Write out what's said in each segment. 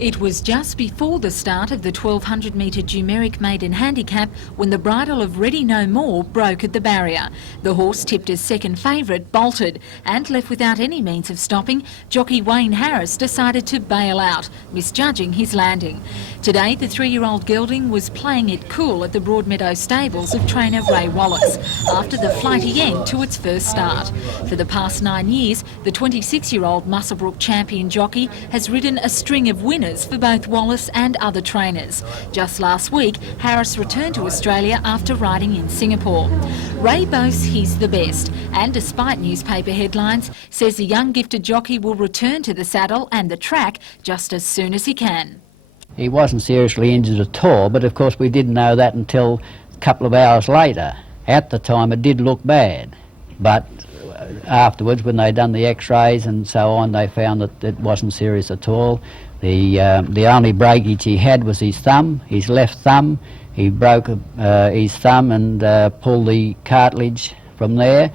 It was just before the start of the 1200 metre Numeric maiden handicap when the bridle of Ready No More broke at the barrier. The horse, tipped as second favourite, bolted, and left without any means of stopping, jockey Wayne Harris decided to bail out, misjudging his landing. Today, the 3-year-old gelding was playing it cool at the Broadmeadow stables of trainer Ray Wallace after the flighty end to its first start. For the past 9 years, the 26-year-old Muswellbrook champion jockey has ridden a string of winners for both Wallace and other trainers. Just last week, Harris returned to Australia after riding in Singapore. Ray boasts he's the best and, despite newspaper headlines, says the young gifted jockey will return to the saddle and the track just as soon as he can. He wasn't seriously injured at all, but of course we didn't know that until a couple of hours later. At the time it did look bad, but afterwards when they'd done the x-rays and so on, they found that it wasn't serious at all. The only breakage he had was his thumb, his left thumb. He broke his thumb and pulled the cartilage from there.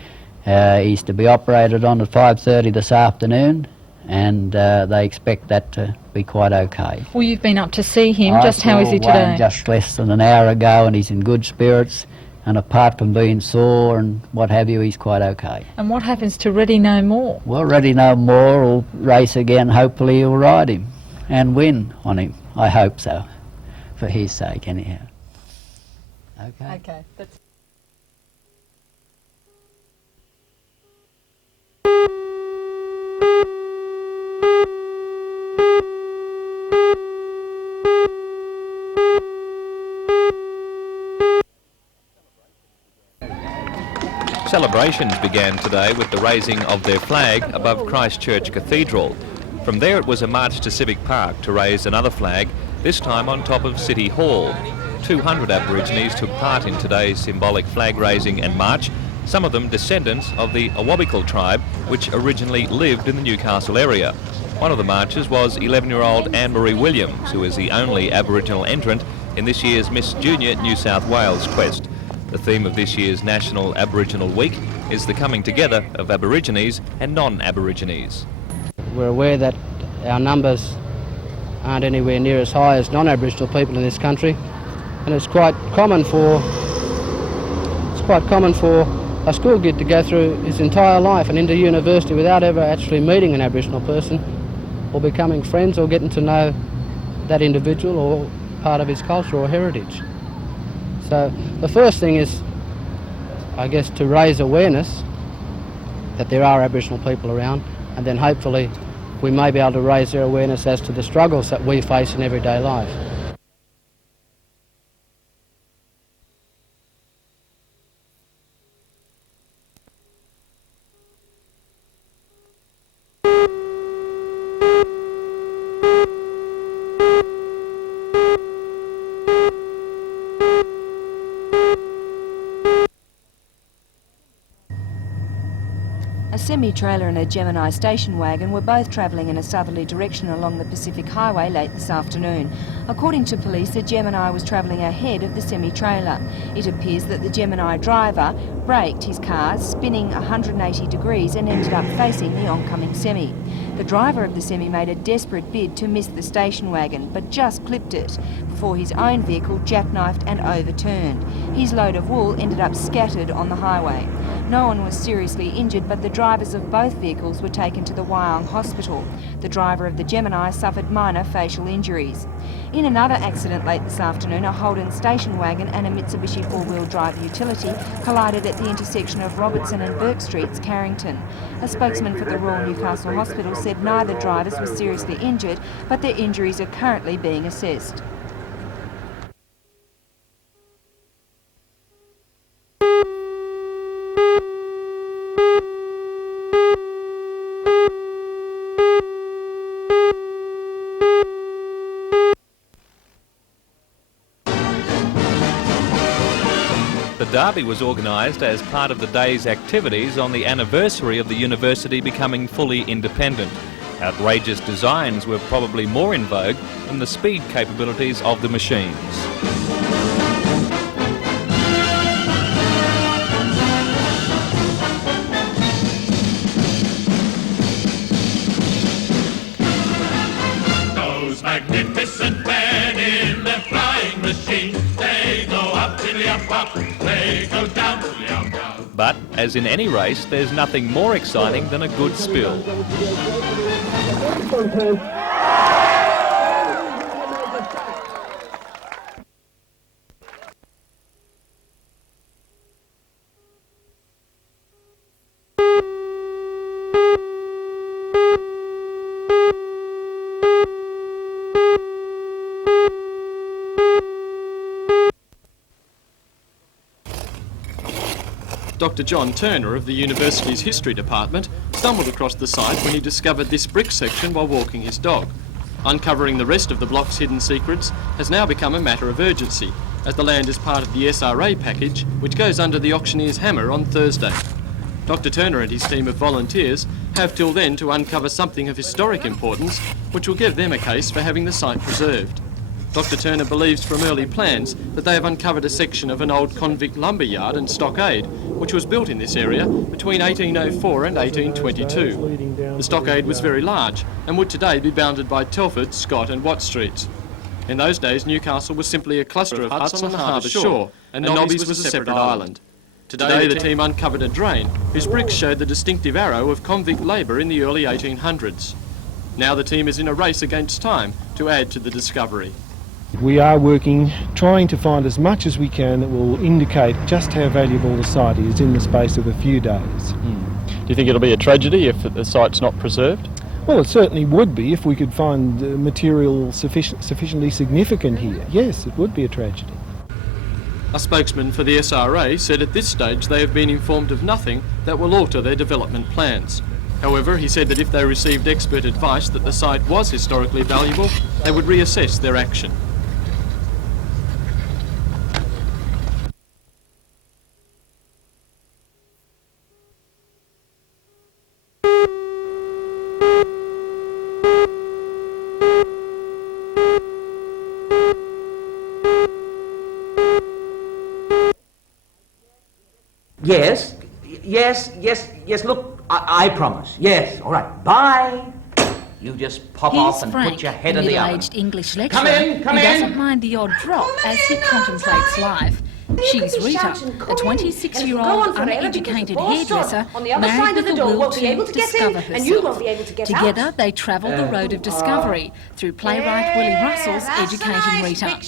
He's to be operated on at 5:30 this afternoon, and they expect that to be quite okay. Well, you've been up to see him. Just how is he today? Wayne just less than an hour ago, and he's in good spirits. And apart from being sore and what have you, he's quite okay. And what happens to Ready No More? Well, Ready No More will race again. Hopefully he'll ride him and win on him. I hope so, for his sake anyhow. Okay. Okay. That's Celebrations began today with the raising of their flag above Christchurch Cathedral. From there it was a march to Civic Park to raise another flag, this time on top of City Hall. 200 Aborigines took part in today's symbolic flag raising and march, some of them descendants of the Awabakal tribe, which originally lived in the Newcastle area. One of the marchers was 11-year-old Anne-Marie Williams, who is the only Aboriginal entrant in this year's Miss Junior New South Wales quest. The theme of this year's National Aboriginal Week is the coming together of Aborigines and non-Aborigines. We're aware that our numbers aren't anywhere near as high as non-Aboriginal people in this country, and it's quite common for a school kid to go through his entire life and into university without ever actually meeting an Aboriginal person or becoming friends or getting to know that individual or part of his culture or heritage. So the first thing is, I guess, to raise awareness that there are Aboriginal people around, and then hopefully we may be able to raise their awareness as to the struggles that we face in everyday life. A semi-trailer and a Gemini station wagon were both travelling in a southerly direction along the Pacific Highway late this afternoon. According to police, the Gemini was travelling ahead of the semi-trailer. It appears that the Gemini driver braked his car, spinning 180 degrees, and ended up facing the oncoming semi. The driver of the semi made a desperate bid to miss the station wagon, but just clipped it before his own vehicle jackknifed and overturned. His load of wool ended up scattered on the highway. No one was seriously injured, but the drivers of both vehicles were taken to the Wyong Hospital. The driver of the Gemini suffered minor facial injuries. In another accident late this afternoon, a Holden station wagon and a Mitsubishi four-wheel drive utility collided at the intersection of Robertson and Burke Streets, Carrington. A spokesman for the Royal Newcastle Hospital said neither drivers were seriously injured, but their injuries are currently being assessed. The Derby was organised as part of the day's activities on the anniversary of the university becoming fully independent. Outrageous designs were probably more in vogue than the speed capabilities of the machines. Those magnificent But, as in any race, there's nothing more exciting than a good spill. Dr. John Turner of the university's history department stumbled across the site when he discovered this brick section while walking his dog. Uncovering the rest of the block's hidden secrets has now become a matter of urgency, as the land is part of the SRA package, which goes under the auctioneer's hammer on Thursday. Dr. Turner and his team of volunteers have till then to uncover something of historic importance, which will give them a case for having the site preserved. Dr. Turner believes from early plans that they have uncovered a section of an old convict lumber yard and stockade, which was built in this area between 1804 and 1822. The stockade was very large and would today be bounded by Telford, Scott and Watt Streets. In those days, Newcastle was simply a cluster of huts on the harbour shore, and Nobby's was a separate island. Today the team uncovered a drain whose bricks showed the distinctive arrow of convict labour in the early 1800s. Now the team is in a race against time to add to the discovery. We are working, trying to find as much as we can that will indicate just how valuable the site is in the space of a few days. Do you think it'll be a tragedy if the site's not preserved? Well, it certainly would be if we could find material sufficiently significant here. Yes, it would be a tragedy. A spokesman for the SRA said at this stage they have been informed of nothing that will alter their development plans. However, he said that if they received expert advice that the site was historically valuable, they would reassess their action. Yes, look, I promise. Yes, all right, bye. You just pop Here's off and Frank, put your head in the oven. middle-aged English lecturer Come who in. doesn't mind the odd drop as he contemplates life. She's Rita, a 26-year-old uneducated hairdresser married with a will to discover herself. Together they travel the road of discovery through playwright Willie Russell's Educating Rita.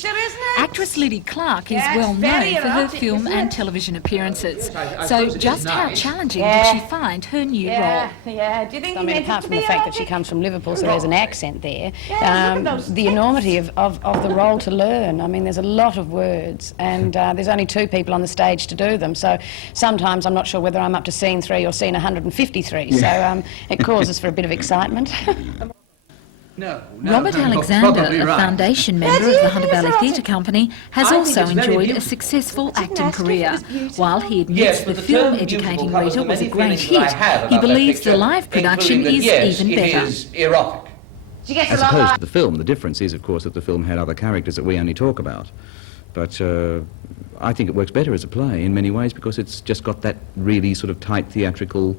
Actress Liddy Clark is well known for her film and television appearances. So just how challenging did she find her new role? Do you think apart from the fact that she comes from Liverpool, so there's an accent there, the enormity of the role to learn. I mean, there's a lot of words, and there's only 2 people on the stage to do them, so sometimes I'm not sure whether I'm up to scene 3 or scene 153, so it causes for a bit of excitement. Robert Alexander, a foundation member of the Hunter Valley Theatre Company, has also enjoyed a successful acting career. While he admits the film Educating Rita was a great hit, he believes the live production is even better. As opposed to the film, the difference is, of course, that the film had other characters that we only talk about. But I think it works better as a play in many ways because it's just got that really sort of tight theatrical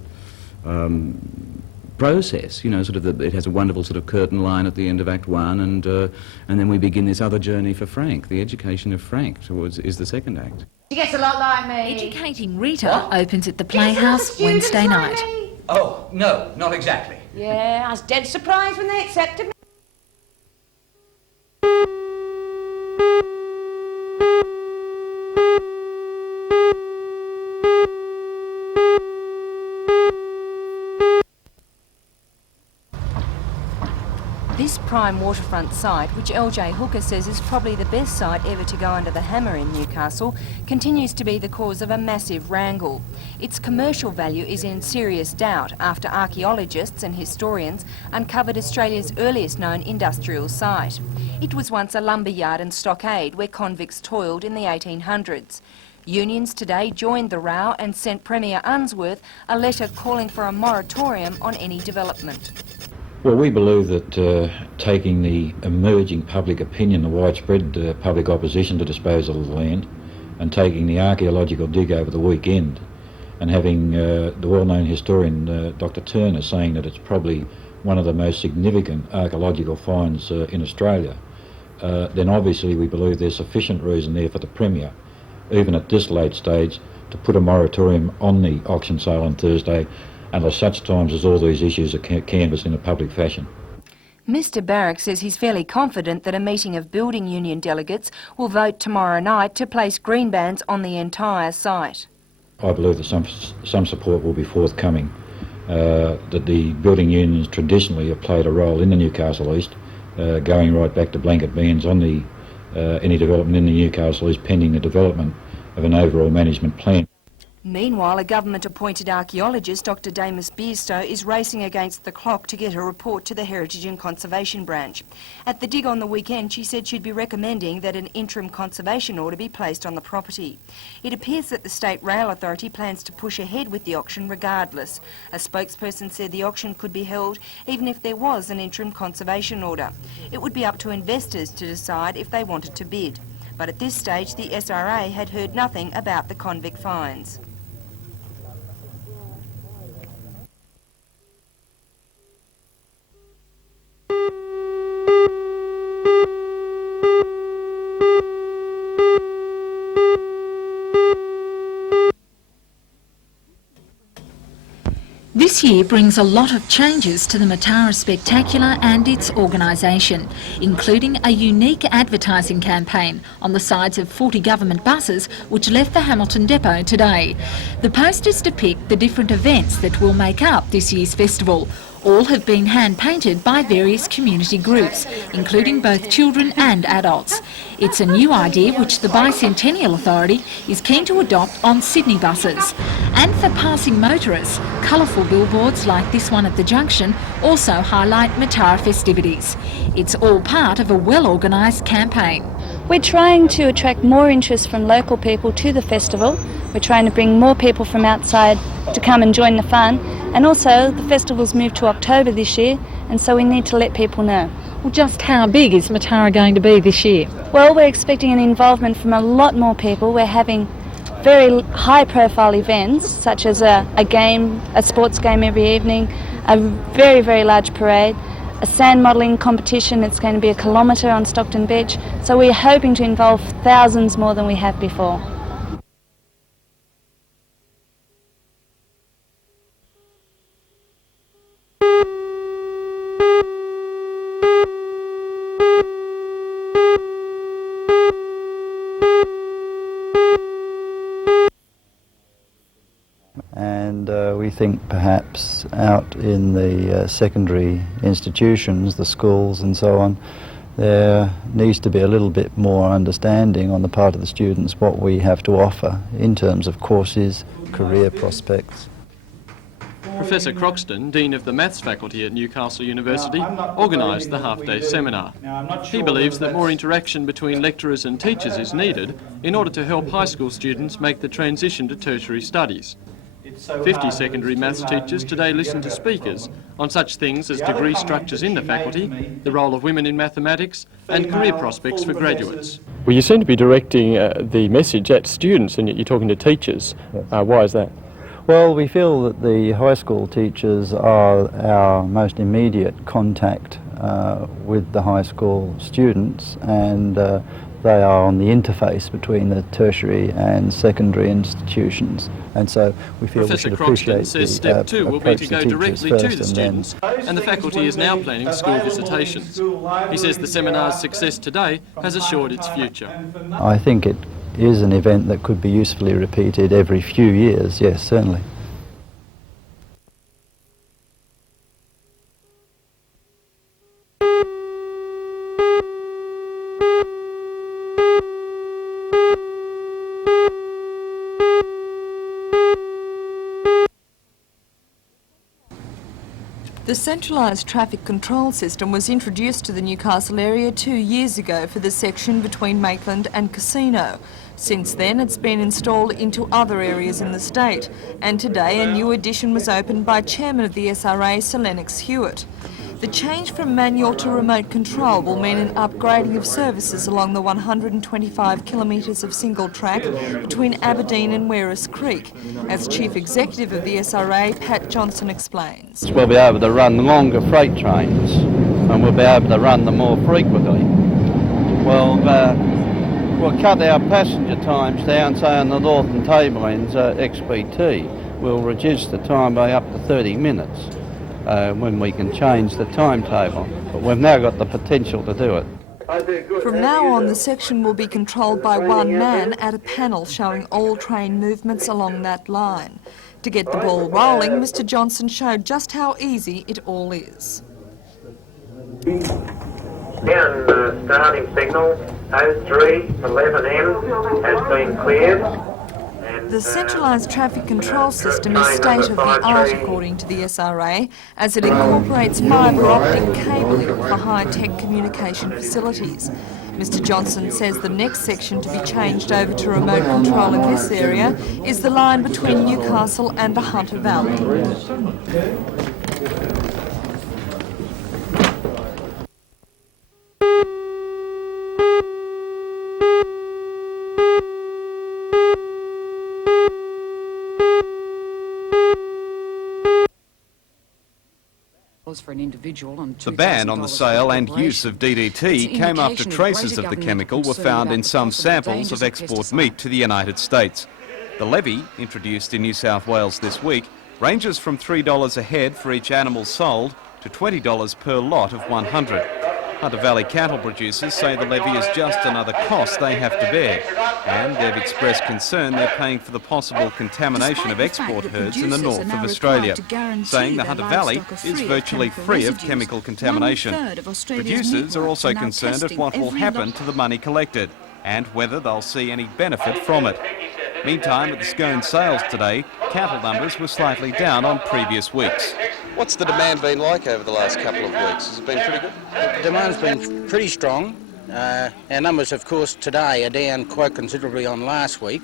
process, you know, sort of it has a wonderful sort of curtain line at the end of Act 1, and then we begin this other journey for Frank, the education of Frank is the second act. She gets a lot like me. Educating Rita opens at the Playhouse Wednesday night. Oh, no, not exactly. Yeah, I was dead surprised when they accepted me. This prime waterfront site, which LJ Hooker says is probably the best site ever to go under the hammer in Newcastle, continues to be the cause of a massive wrangle. Its commercial value is in serious doubt after archaeologists and historians uncovered Australia's earliest known industrial site. It was once a lumber yard and stockade where convicts toiled in the 1800s. Unions today joined the row and sent Premier Unsworth a letter calling for a moratorium on any development. Well, we believe that taking the emerging public opinion, the widespread public opposition to disposal of the land, and taking the archaeological dig over the weekend, and having the well-known historian Dr. Turner saying that it's probably one of the most significant archaeological finds in Australia, then obviously we believe there's sufficient reason there for the Premier even at this late stage, to put a moratorium on the auction sale on Thursday until such times as all these issues are canvassed in a public fashion. Mr Barrack says he's fairly confident that a meeting of building union delegates will vote tomorrow night to place green bans on the entire site. I believe that some support will be forthcoming, that the building unions traditionally have played a role in the Newcastle East, going right back to blanket bans on any development in the Newcastle East pending the development of an overall management plan. Meanwhile, a government-appointed archaeologist, Dr Damus Beerstow, is racing against the clock to get a report to the Heritage and Conservation Branch. At the dig on the weekend, she said she'd be recommending that an interim conservation order be placed on the property. It appears that the State Rail Authority plans to push ahead with the auction regardless. A spokesperson said the auction could be held even if there was an interim conservation order. It would be up to investors to decide if they wanted to bid. But at this stage, the SRA had heard nothing about the convict fines. This year brings a lot of changes to the Matara Spectacular and its organisation, including a unique advertising campaign on the sides of 40 government buses which left the Hamilton depot today. The posters depict the different events that will make up this year's festival. All have been hand-painted by various community groups, including both children and adults. It's a new idea which the Bicentennial Authority is keen to adopt on Sydney buses. And for passing motorists, colourful billboards like this one at the junction also highlight Matara festivities. It's all part of a well-organised campaign. We're trying to attract more interest from local people to the festival. We're trying to bring more people from outside to come and join the fun. And also, the festival's moved to October this year, and so we need to let people know. Well, just how big is Matara going to be this year? Well, we're expecting an involvement from a lot more people. We're having very high-profile events, such as a sports game every evening, a very, very large parade, a sand modelling competition. It's going to be 1 kilometre on Stockton Beach. So we're hoping to involve thousands more than we have before. And we think perhaps out in the secondary institutions, the schools and so on, there needs to be a little bit more understanding on the part of the students what we have to offer in terms of courses, career prospects. Professor Croxton, Dean of the Maths faculty at Newcastle University, organised the half-day seminar. He believes that more interaction between lecturers and teachers is needed in order to help high school students make the transition to tertiary studies. 50 secondary maths teachers today listened to speakers on such things as degree structures in the faculty, the role of women in mathematics and career prospects for graduates. Well, you seem to be directing the message at students and yet you're talking to teachers. Why is that? Well, we feel that the high school teachers are our most immediate contact with the high school students, and they are on the interface between the tertiary and secondary institutions. And so we feel Professor we should Croxton appreciate says the step 2 will be to go directly to the and students, and the faculty is now planning school visitations. He says the seminar's success today has assured its future. I think it is an event that could be usefully repeated every few years, yes, certainly. The centralised traffic control system was introduced to the Newcastle area 2 years ago for the section between Maitland and Casino. Since then, it's been installed into other areas in the state, and today a new addition was opened by Chairman of the SRA, Sir Lennox Hewitt. The change from manual to remote control will mean an upgrading of services along the 125 kilometres of single track between Aberdeen and Werris Creek, as Chief Executive of the SRA, Pat Johnson, explains. We'll be able to run longer freight trains and we'll be able to run them more frequently. Well, we'll cut our passenger times down, say on the northern tablelands, XBT. We'll reduce the time by up to 30 minutes when we can change the timetable. But we've now got the potential to do it. From now on, the section will be controlled by one man at a panel showing all train movements along that line. To get the ball rolling, Mr Johnson showed just how easy it all is. Down starting signal 0311M has been cleared. The centralised traffic control system is state-of-the-art, according to the SRA, as it incorporates fibre optic cabling for high-tech communication facilities. Mr Johnson says the next section to be changed over to remote control in this area is the line between Newcastle and the Hunter Valley. For an individual on the ban on the sale and use of DDT came after traces of the chemical were found in some samples of export meat to the United States. The levy, introduced in New South Wales this week, ranges from $3 a head for each animal sold to $20 per lot of 100. Hunter Valley cattle producers say the levy is just another cost they have to bear, and they've expressed concern they're paying for the possible contamination of export herds in the north of Australia, saying the Hunter Valley is virtually free of chemical contamination. Producers are also concerned at what will happen to the money collected and whether they'll see any benefit from it. Meantime, at the scone sales today, cattle numbers were slightly down on previous weeks. What's the demand been like over the last couple of weeks? Has it been pretty good? The demand's been pretty strong. Our numbers, of course, today are down quite considerably on last week.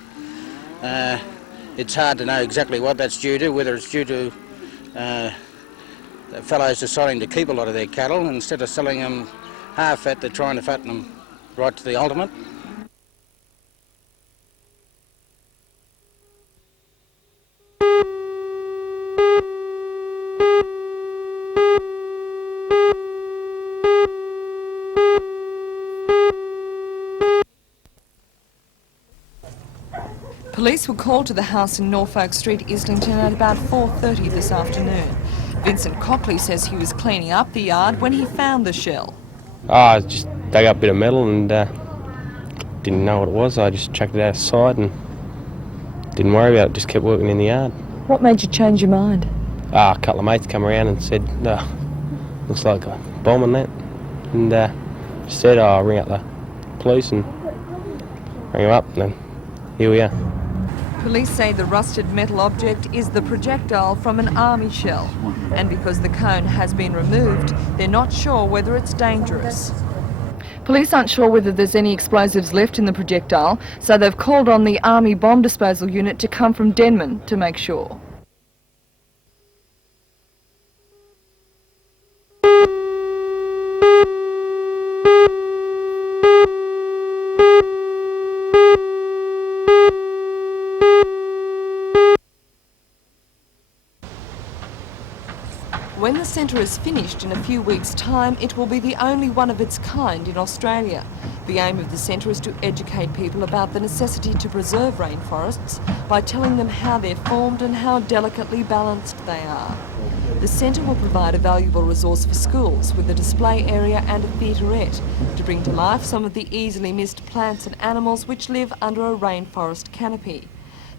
It's hard to know exactly what that's due to, whether it's due to fellows deciding to keep a lot of their cattle. Instead of selling them half fat, they're trying to fatten them right to the ultimate. Police were called to the house in Norfolk Street, Islington at about 4:30 this afternoon. Vincent Cockley says he was cleaning up the yard when he found the shell. I just dug up a bit of metal and didn't know what it was. I just chucked it outside and didn't worry about it, just kept working in the yard. What made you change your mind? A couple of mates come around and said, looks like a bomb and that. And just said, I'll ring up the police and ring them up and then here we are. Police say the rusted metal object is the projectile from an army shell, and because the cone has been removed, they're not sure whether it's dangerous. Police aren't sure whether there's any explosives left in the projectile, so they've called on the Army Bomb Disposal Unit to come from Denman to make sure. When the centre is finished in a few weeks' time, it will be the only one of its kind in Australia. The aim of the centre is to educate people about the necessity to preserve rainforests by telling them how they're formed and how delicately balanced they are. The centre will provide a valuable resource for schools with a display area and a theaterette to bring to life some of the easily missed plants and animals which live under a rainforest canopy.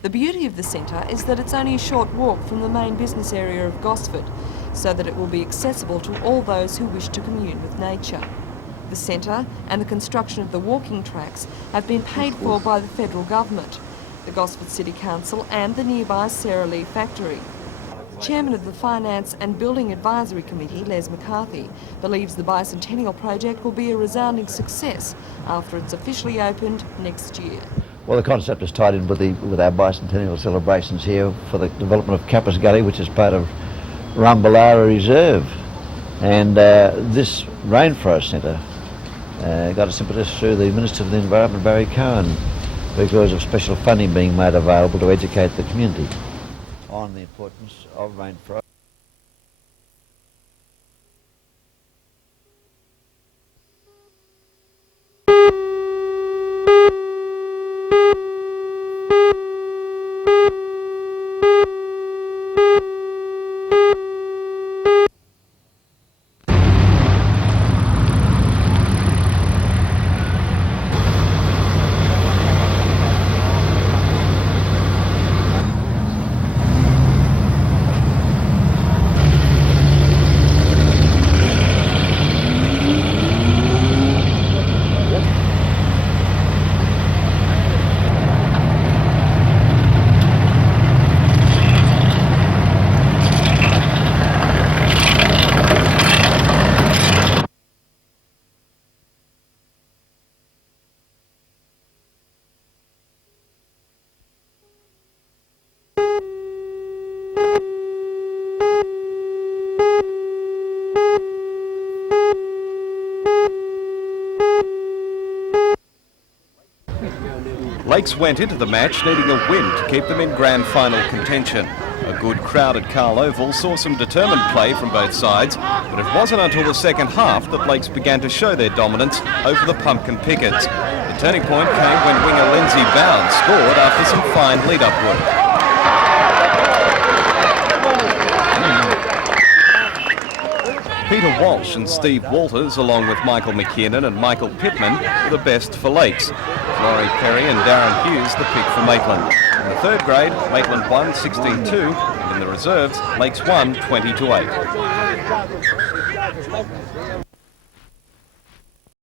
The beauty of the centre is that it's only a short walk from the main business area of Gosford, so that it will be accessible to all those who wish to commune with nature. The centre and the construction of the walking tracks have been paid for by the federal government, the Gosford City Council and the nearby Sarah Lee factory. Chairman of the Finance and Building Advisory Committee, Les McCarthy, believes the bicentennial project will be a resounding success after it's officially opened next year. Well, the concept is tied in with our bicentennial celebrations here for the development of Kappa's Gully, which is part of Rumballara Reserve. And this rainforest centre got its impetus through the Minister of the Environment, Barry Cohen, because of special funding being made available to educate the community on the importance of rainforest. Lakes went into the match needing a win to keep them in grand final contention. A good crowded Carl Oval saw some determined play from both sides, but it wasn't until the second half that Lakes began to show their dominance over the Pumpkin Pickets. The turning point came when winger Lindsay Bound scored after some fine lead-up work. Peter Walsh and Steve Walters, along with Michael McKinnon and Michael Pittman, were the best for Lakes. Laurie Perry and Darren Hughes the pick for Maitland. In the third grade, Maitland won 16-2, and in the reserves, Lakes won 20-8.